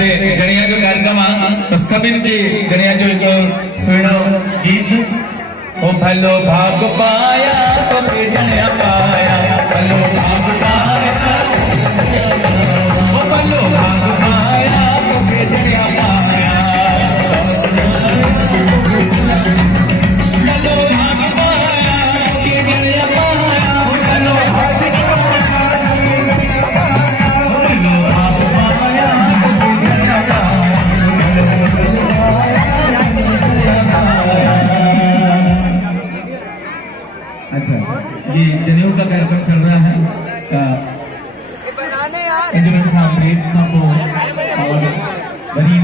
ते जणिया जो कार्यक्रम तो सभी की जणिया जो एक सुनो गीत ओ भलो भाग पाया तो जणिया पाया भलो भाग पाया ओ भलो भाग पाया तो जणिया पाया भलो भाग पाया कि जणिया पाया भलो भाग अच्छा ये जनेऊ का कार्यक्रम चल रहा है इंजमेंट था ब्रेक था को और बनी